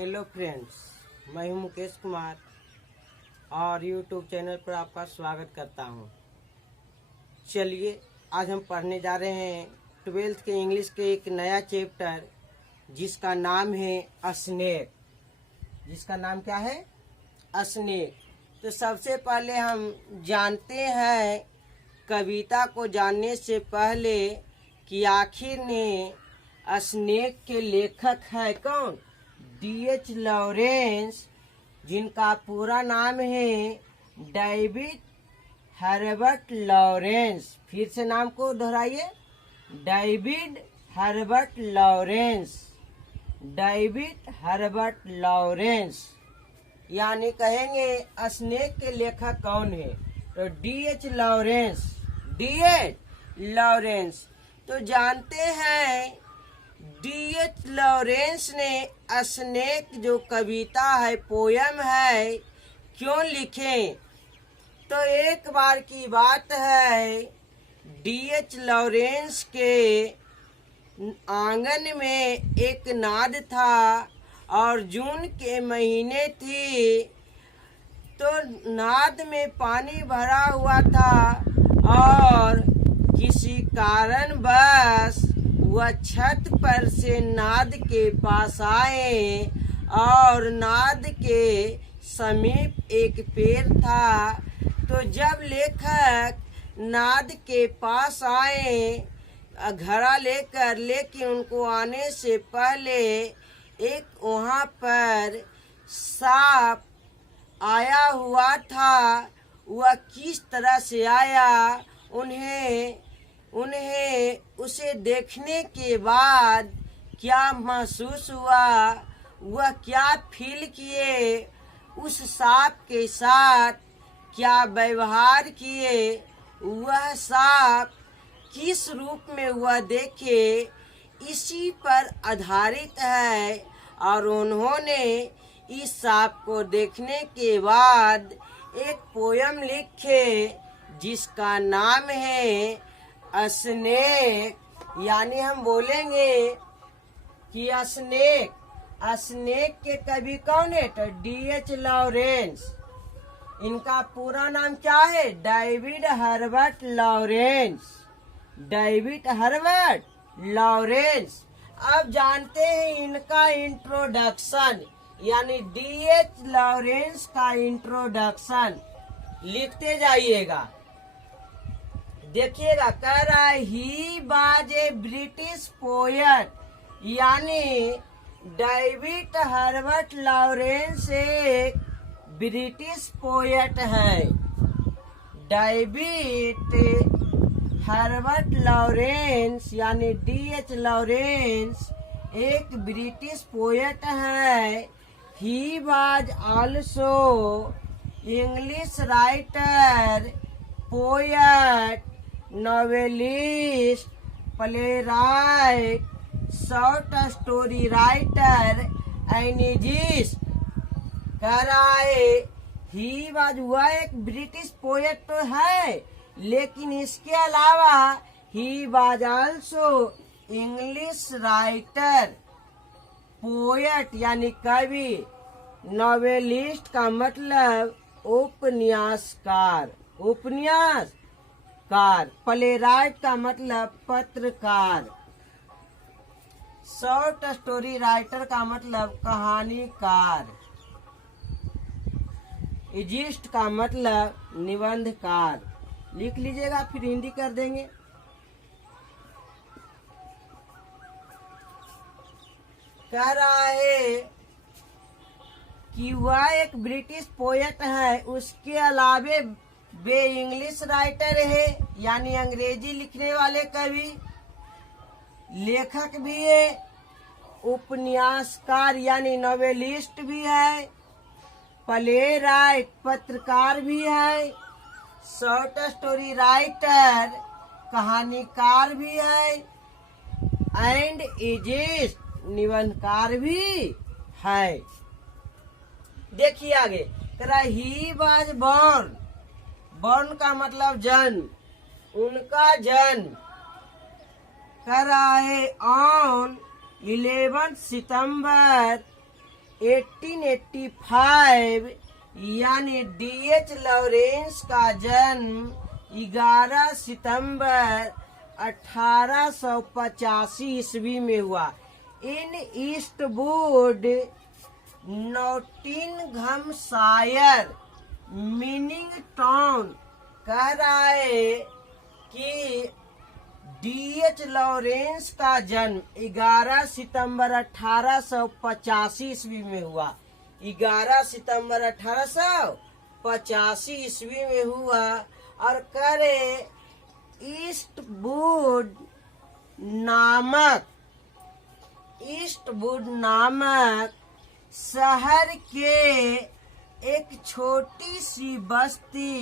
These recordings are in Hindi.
हेलो फ्रेंड्स, मैं हूं मुकेश कुमार और यूट्यूब चैनल पर आपका स्वागत करता हूं। चलिए आज हम पढ़ने जा रहे हैं 12th के इंग्लिश के एक नया चैप्टर जिसका नाम है स्नेक। जिसका नाम क्या है? स्नेक। तो सबसे पहले हम जानते हैं कविता को जानने से पहले कि आखिर ने स्नेक के लेखक है कौन? D.H. लॉरेंस, जिनका पूरा नाम है डेविड हर्बर्ट लॉरेंस। फिर से नाम को दोहराइए, David Herbert Lawrence. David Herbert Lawrence यानी कहेंगे स्नेक के लेखक कौन है? तो D.H. लॉरेंस। D.H. लॉरेंस। तो जानते हैं D.H. लॉरेंस ने स्नेक जो कविता है, पोयम है, क्यों लिखे? तो एक बार की बात है, D.H. लॉरेंस के आंगन में एक नाद था और जून के महीने थी। तो नाद में पानी भरा हुआ था और किसी कारणवश वह छत पर से नाद के पास आए और नाद के समीप एक पेड़ था। तो जब लेखक नाद के पास आए घड़ा लेकर, लेकिन उनको आने से पहले एक वहाँ पर सांप आया हुआ था। वह किस तरह से आया, उन्हें उसे देखने के बाद क्या महसूस हुआ, वह क्या फील किए, उस सांप के साथ क्या व्यवहार किए, वह सांप किस रूप में वह देखे, इसी पर आधारित है। और उन्होंने इस सांप को देखने के बाद एक पोयम लिखे जिसका नाम है स्नेक। यानी हम बोलेंगे कि स्नेक के कवि कौन है? तो D.H. लॉरेंस। इनका पूरा नाम क्या है? David Herbert Lawrence. David Herbert Lawrence. अब जानते हैं इनका इंट्रोडक्शन, यानी D.H. लॉरेंस का इंट्रोडक्शन लिखते जाइएगा। देखिएगा, कह रहा है he was a British poet, यानी डेविड हर्बर्ट लॉरेंस एक ब्रिटिश पोएट है। डेविड हर्बर्ट लॉरेंस यानी D.H. लॉरेंस एक ब्रिटिश पोएट है। He was also English writer, poet, novelist, playwright, short story writer, imagist. कह रहा है ही वाज, हुआ एक ब्रिटिश पोएट तो है, लेकिन इसके अलावा ही was also English writer, poet यानी कवि, नॉवेलिस्ट का मतलब उपन्यासकार, प्लेराइट का मतलब पत्रकार, शॉर्ट स्टोरी राइटर का मतलब कहानीकार, इजिस्ट का मतलब निबंधकार। लिख लीजिएगा, फिर हिंदी कर देंगे। कह रहा है कि वह एक ब्रिटिश पोएट है, उसके अलावे वे इंग्लिश राइटर है, यानी अंग्रेजी लिखने वाले कवि, लेखक भी है, उपन्यासकार यानी नॉवेलिस्ट भी है, प्लेराइट पत्रकार भी है, शॉर्ट स्टोरी राइटर कहानीकार भी है, एंड इजिस्ट निबंधकार भी है। देखिए आगे, ही वाज बॉर्न, बॉर्न का मतलब जन्म, उनका जन्म। कह रहा है ऑन 11 सितंबर 1885 यानी डीएच लॉरेंस का जन्म 11 सितंबर 1885 ईस्वी में हुआ इन ईस्टवुड नॉटिंघमशायर मीनिंग टाउन। कह रहा है कि डीएच लॉरेंस का जन्म 11 सितंबर 1885 ईस्वी में हुआ। 11 सितंबर 1885 ईस्वी में हुआ और करे ईस्टवुड नामक शहर के एक छोटी सी बस्ती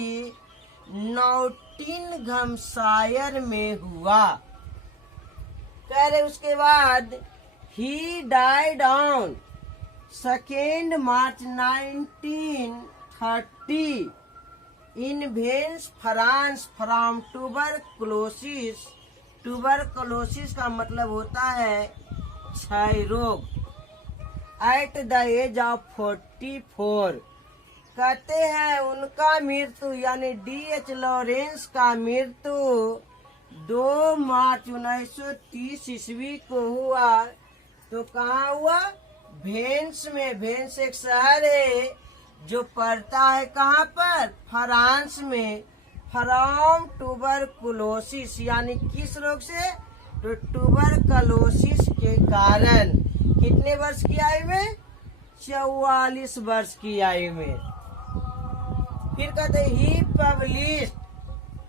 नॉटिंघमशायर में हुआ। कह रहे उसके बाद he died on 2 March 1930 in veins France from tuberculosis. Tuberculosis का मतलब होता है क्षय रोग। एट द एज ऑफ 44 कहते हैं उनका मृत्यु यानी डीएच लॉरेंस का मृत्यु 2 मार्च 1930 ईस्वी को हुआ। तो कहाँ हुआ? वेन्स में। वेन्स एक शहर है जो पड़ता है कहाँ पर? फ्रांस में। फ्रॉम ट्यूबरकुलोसिस यानी किस रोग से? तो ट्यूबरकुलोसिस के कारण। कितने वर्ष की आयु में? 44 वर्ष की आयु में। फिर कहते ही पब्लिश्ड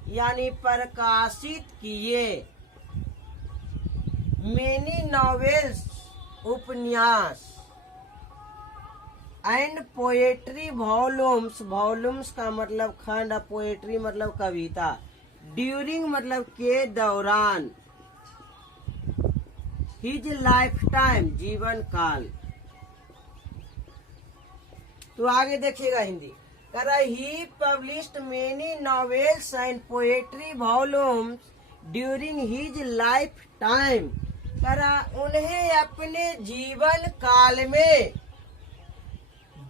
यानी प्रकाशित किए मेनी नॉवेल्स उपन्यास एंड पोएट्री वॉल्यूम्स। वॉल्यूम्स का मतलब खंड, पोएट्री मतलब कविता। ड्यूरिंग मतलब के दौरान। हिज लाइफ टाइम जीवन काल। तो आगे देखिएगा Hindi. He published many novels and poetry volumes during his lifetime. उन्हें अपने जीवन काल में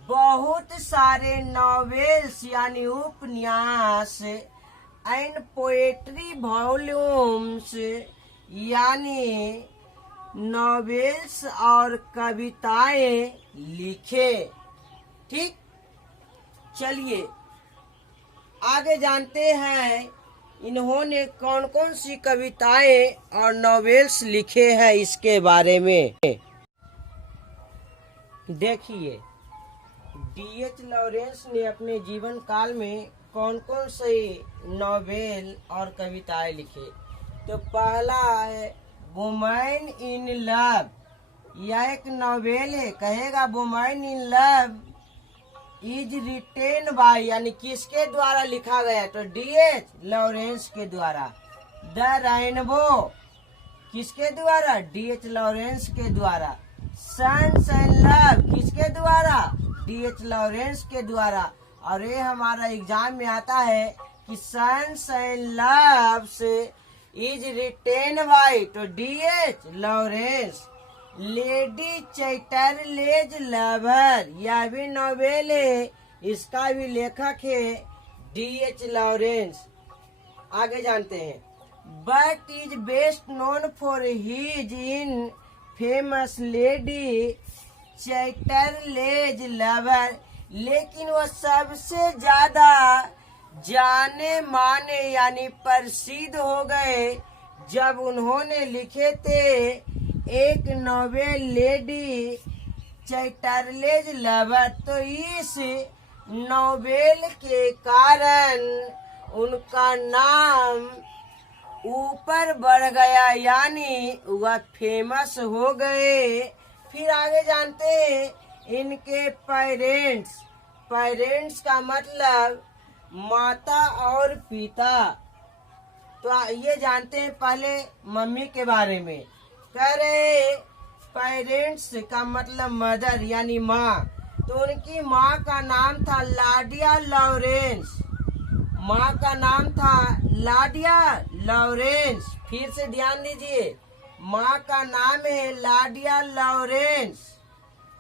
बहुत सारे नॉवेल्स यानी उपन्यास एंड पोएट्री वॉल्यूम्स यानी नॉवेल्स और कविताएं लिखे। ठीक, चलिए आगे जानते हैं इन्होंने कौन कौन सी कविताएं और नॉवेल्स लिखे हैं इसके बारे में। देखिए डीएच लॉरेंस ने अपने जीवन काल में कौन कौन से नॉवेल और कविताएं लिखे। तो पहला है वुमेन इन लव। यह एक नॉवेल है। कहेगा women in love is written bye यानी किसके द्वारा लिखा गया? तो डीएच लॉरेंस के द्वारा। द रेनबो किसके द्वारा? डीएच लॉरेंस के द्वारा। सन्स एंड लव किसके द्वारा? डीएच लॉरेंस के द्वारा। और ये हमारा एग्जाम में आता है कि sons and lovers is written by तो D H Lawrence. Lady Chatterley's lover यह भी नॉवेल है, इसका भी लेखक है डीएच लॉरेंस। आगे जानते हैं but is best known for his infamous Lady Chatterley's Lover. लेकिन वह सबसे ज्यादा जाने माने यानी प्रसिद्ध हो गए जब उन्होंने लिखे थे एक नॉवेल लेडी चैटरलेज लवर। तो इस नॉवेल के कारण उनका नाम ऊपर बढ़ गया यानी वह फेमस हो गए। फिर आगे जानते हैं इनके पेरेंट्स। पेरेंट्स का मतलब माता और पिता। तो ये जानते हैं पहले मम्मी के बारे में। कह रहे पेरेंट्स का मतलब मदर यानी माँ। तो उनकी माँ का नाम था लाडिया लॉरेंस। माँ का नाम था लाडिया लॉरेंस। फिर से ध्यान दीजिए, माँ का नाम है लाडिया लॉरेंस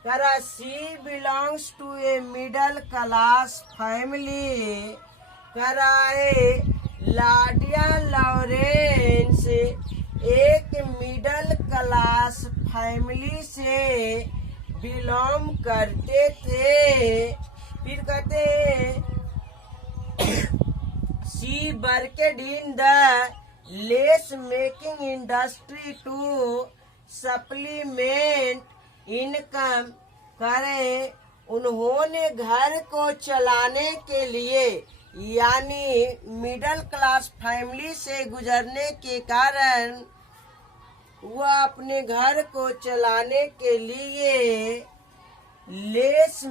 करा she belongs to a middle class family. कराए लाडिया लॉरेंस एक मिडल क्लास फैमिली से बिलोंग करते थे। फिर कहते she worked in the lace making industry to supplement income. करें उन्होंने घर को चलाने के लिए यानी मिडिल क्लास फैमिली से गुजरने के कारण वह अपने घर को चलाने के लिए लेस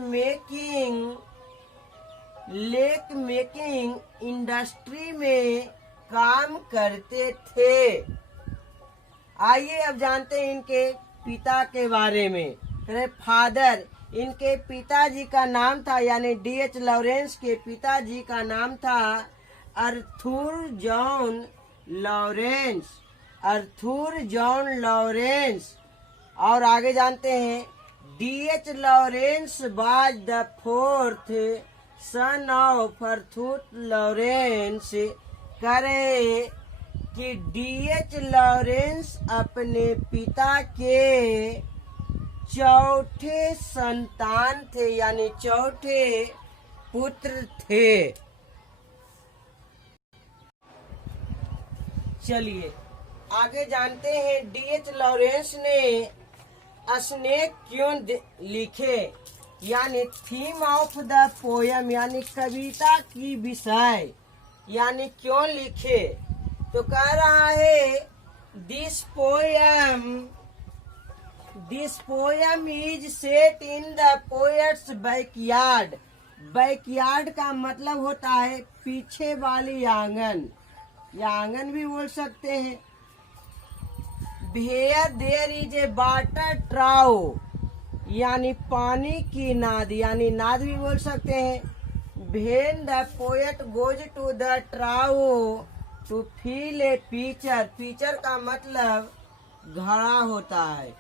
मेकिंग इंडस्ट्री में काम करते थे। आइए अब जानते हैं इनके पिता के बारे में। फादर, इनके पिताजी का नाम था यानी D.H. लॉरेंस के पिताजी का नाम था अर्थुर जॉन लॉरेंस। और आगे जानते हैं D.H. Lawrence was the fourth son of Arthur Lawrence. करे कि D.H. लॉरेंस अपने पिता के चौथे संतान थे यानी चौथे पुत्र थे। चलिए आगे जानते हैं D.H. लॉरेंस ने स्नेक क्यों लिखे यानी थीम ऑफ द पोयम यानी कविता की विषय यानी क्यों लिखे। तो कह रहा है this poem is set in the poets backyard. Backyard का मतलब होता है पीछे वाली आंगन या आंगन भी बोल सकते हैं। Where there is a water trough यानी पानी की नाद यानी नाद भी बोल सकते हैं। When the poet goes to the trough to feel a pitcher. Pitcher का मतलब घड़ा होता है।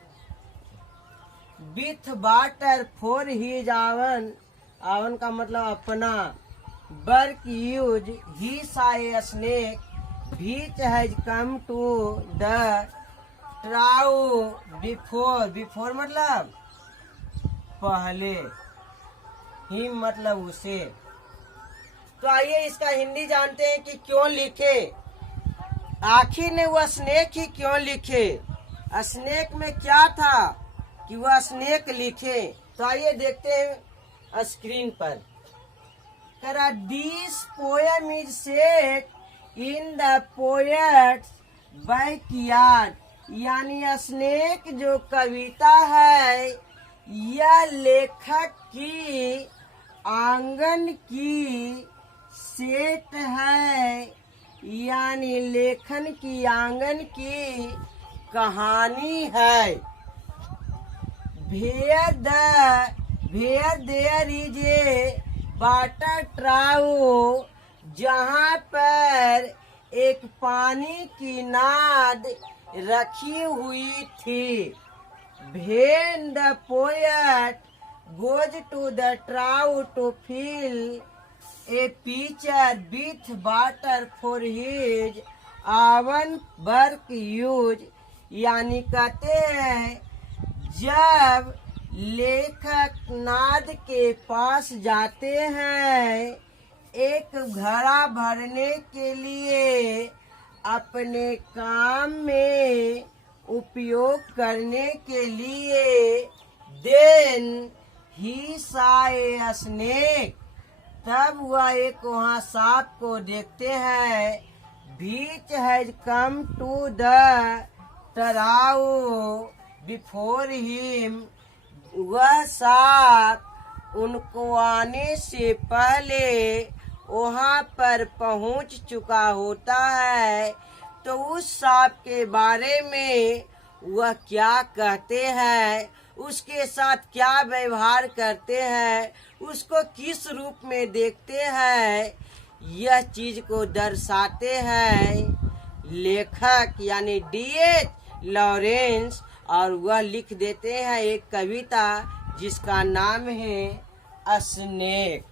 विथ वाटर फॉर हिज आवन, आवन का मतलब अपना। Work use he saw a snake which has come to the trough before मतलब पहले, ही मतलब उसे। तो आइए इसका हिंदी जानते हैं कि क्यों लिखे। आखिर ने वह स्नेक ही क्यों लिखे। स्नेक में क्या था कि वह स्नेक लिखे। तो आइए देखते हैं स्क्रीन पर। करा this poem is set in the poets backyard यानी स्नेक जो कविता है यह लेखक की आंगन की सेट है यानी लेखन की आंगन की कहानी है। Where there is a water trough जहाँ पर एक पानी की नाद रखी हुई थी। When the poet goes to the trough to fill a pitcher with water for his own work use यानी कहते हैं जब लेखक नाद के पास जाते हैं एक घड़ा भरने के लिए अपने काम में उपयोग करने के लिए, then he saw a snake तब वह एक वहाँ सांप को देखते हैं। Which has come to the trough before him वह सांप उनको आने से पहले वहाँ पर पहुँच चुका होता है। तो उस सांप के बारे में वह क्या कहते हैं, उसके साथ क्या व्यवहार करते हैं, उसको किस रूप में देखते हैं, यह चीज को दर्शाते हैं लेखक यानी D.H. लॉरेंस। और वह लिख देते हैं एक कविता जिसका नाम है स्नेक।